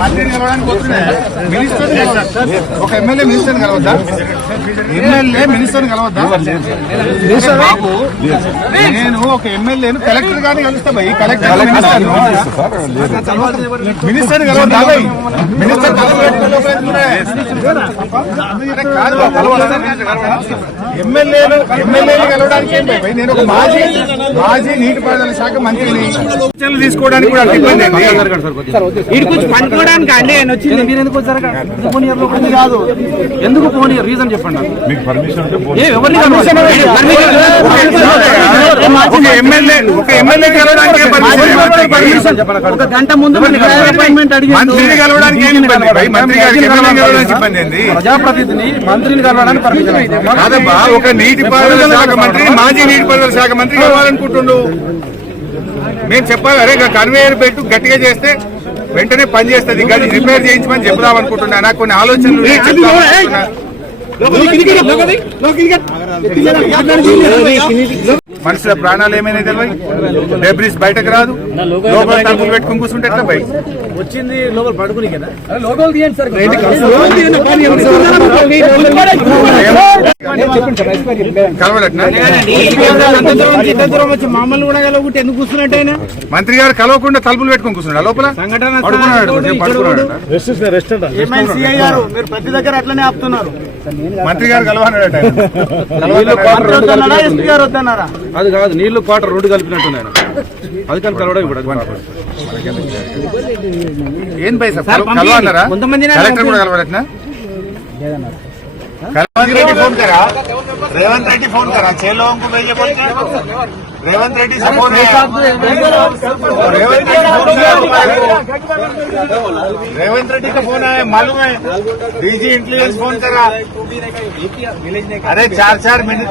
మంత్రిని కలవడానికి ఒక ఎమ్మెల్యే మినిస్టర్ని కలవద్దా? ఎమ్మెల్యే మినిస్టర్ని కలవద్దా? బాబు నేను ఒక ఎమ్మెల్యేను కలెక్టర్ గారిని కలుస్తా భయ్. కలెక్టర్ మినిస్టర్ కలవద్దా భయ్? మినిస్టర్ ఎమ్మెల్యేలు కలవడానికి ఏం భయ్? నేను ఒక మాజీ నీటిపారుదల శాఖ మంత్రిని తీసుకోవడానికి కూడా ఇబ్బంది పండుకోవడానికి అండి ఆయన వచ్చింది. మీరు ఎందుకు వచ్చారు? కాదు ఎందుకు పోనీ రీజన్ చెప్పండి. మీకు పర్మిషన్ ఒక గంట ముందు అపాయింట్మెంట్ అడిగి ప్రజాప్రతినిధిని మంత్రిని కలవడానికి పర్మిషన్ కాదబ్బా. ఒక నీటిపారుదల శాఖ మంత్రి మాజీ నీటిపారుదల శాఖ మంత్రి కావాలనుకుంటుండు. మేము చెప్పాలి, అరే కన్వేయర్ పెట్టు గట్టిగా చేస్తే వెంటనే పని చేస్తుంది, రిపేర్ చేయించమని చెప్దాం అనుకుంటున్నా. నాకు కొన్ని ఆలోచనలు మనుషుల ప్రాణాలు ఏమైనా తెలియదు, డెబ్రీస్ బయటకు రాదు, లోపల తలుపులు పెట్టుకుని కూర్చుంటే ఎట్లా భయ్? వచ్చింది లోపల పడుకుని కదా. మామూలు కూడా కలవకుంటే ఎందుకు కూర్చున్నట్టు ఆయన? మంత్రి గారు కలవకుండా తలుపులు పెట్టుకుని కూర్చున్నాడు లోపల. సంఘటన మీరు ప్రతి దగ్గర అట్లనే ఆపుతున్నారు. మంత్రి గారు కలవన్నాడట. అది కాదు, నీళ్లు క్వార్టర్ రోడ్డు కలిపినట్టున్నాను. అది కానీ కలవడం ఇప్పుడు ఏం పై సార్ కలవన్నారా? కలెక్టర్ కూడా కలవడట్నా? रेवंत रेड्डी फोन करा, रेवंत रेड्डी फोन करा, 6 लोगों को भेजे बोल के। रेवंत रेड्डी से फोन है, रेवंत रेड्डी का फोन आया मालूम है? डीजी इंटेलिजेंस फोन करा। अरे 4-4 मिनट